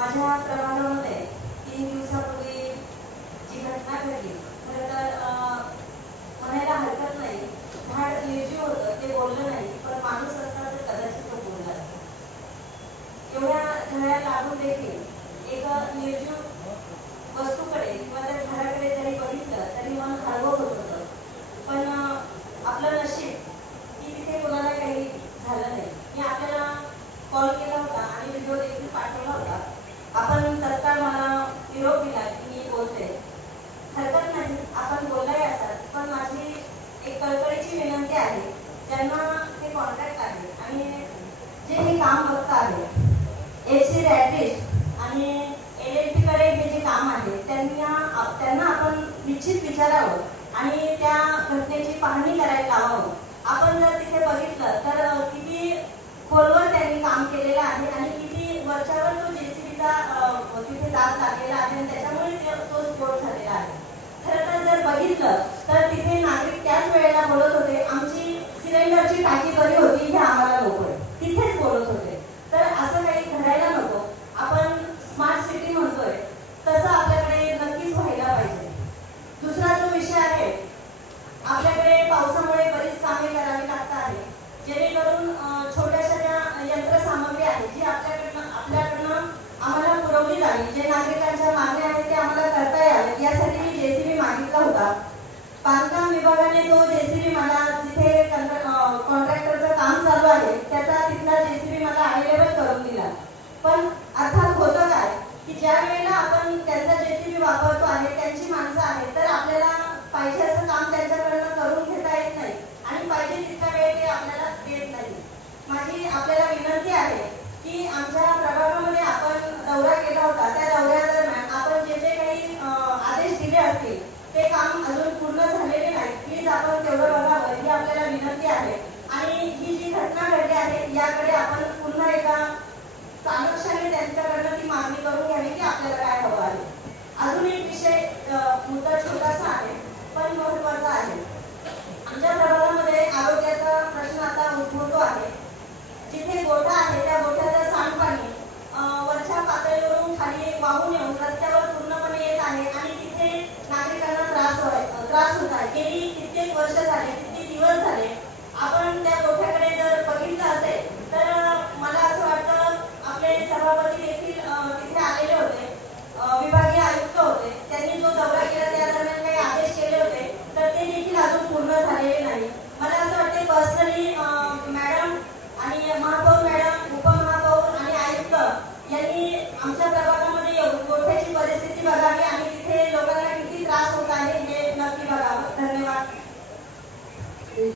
माझ्या प्रभागामध्ये 3 दिवसापूर्वी जी घटना घडली, खरं तर म्हणायला हरकत नाही, झाड निर्जीव होतं, ते बोललं नाही, पण माणूस असता तर कदाचित तो बोलला असता. एवढ्या झळ्या लागून देखील एक निर्जीव वस्तूकडे किंवा त्या झाडाकडे जरी बघितलं तरी मन हळवं होत होतं. पण आपलं नशीब की तिथे कोणाला काही झालं नाही. मी आपल्याला कॉल केला होता आणि व्हिडिओ देखील पाठवला होता. आपण तत्काळ मला निरोप दिला की मी बोलते. हरकत नाही, आपण बोललाय असाल, पण माझी एक कळकळीची विनंती आहे, ज्यांना हे कॉन्ट्रॅक्ट आहे आणि जे हे काम बघत आहे, FC रॅटिस्ट आणि LLP कडे हे जे काम आहे त्यांना आपण निश्चित विचारावं आणि त्या घटनेची पाहणी करायला लावावं. आपण जर तिथे बघितलं तर किती खोलवर त्यांनी काम केलेलं आहे आणि किती वरच्यावर तो JCBचा तिथे दाब लागलेला आहे आणि त्याच्यामुळे तो स्फोट झालेला आहे. खरं तर जर बघितलं तर तिथे नागरिक त्याच वेळेला बोलत होते, आमची सिलेंडरची टाकी बरी होती, हे आम्हाला नकोय, तिथेच बोलत होते. तर असं काही घडायला नको. आपण स्मार्ट सिटी म्हणतोय तसं आपल्याकडे नक्कीच व्हायला पाहिजे. दुसरा जो विषय आहे, आपल्याकडे पावसामुळे बरीच कामे करावी लागत आहे, जेणेकरून छोट्याशा ज्या यंत्रसामग्री आहे जी आपल्याकडनं आम्हाला पुरवली जावी, जे नागरिकांच्या मागण्या आहेत ते आम्हाला करता यावे, यासाठी मी JCB मागितला होता. बांधकाम विभागाने तो JCB मला जिथे कॉन्ट्रॅक्टरचं काम चालू आहे त्याचा तिथला JCB मला अवेलेबल करून दिला. पण अर्थात होतं काय की ज्या वेळेला आपण त्यांचा JCB वापरतो आहे, त्यांची माणसं आहेत, तर आपल्याला पाहिजे असं काम त्यांच्याकडनं करून घेता येत नाही आणि पाहिजे तितका वेळ ते आपल्याला देत नाही. माझी आपल्याला विनंती आहे की आमच्या प्रभागामध्ये आपण दौरा केला होता, त्या दौऱ्यादरम्यान आपण जे जे काही आदेश दिले असतील ते काम अजून पूर्ण झालेले नाही. प्लीज आपण तेवढं बघावं, ही आपल्याला विनंती आहे. आणि ही जी घटना घडली आहे याकडे आपण पुन्हा एकदा सामक्षाने त्यांच्याकडनं ती मागणी करून घ्यावी की आपल्याला काय हवं आहे. अजून एक विषय, मुद्दा छोटासा आहे पण महत्वाचा आहे. आमच्या प्रभागामध्ये आरोग्याचा प्रश्न आता उद्भवतो आहे. जिथे गोठा आहे त्या गोठ्याचं सांडपाणी वरच्या पातळीवरून खाली वाहून येऊन रस्त्यावर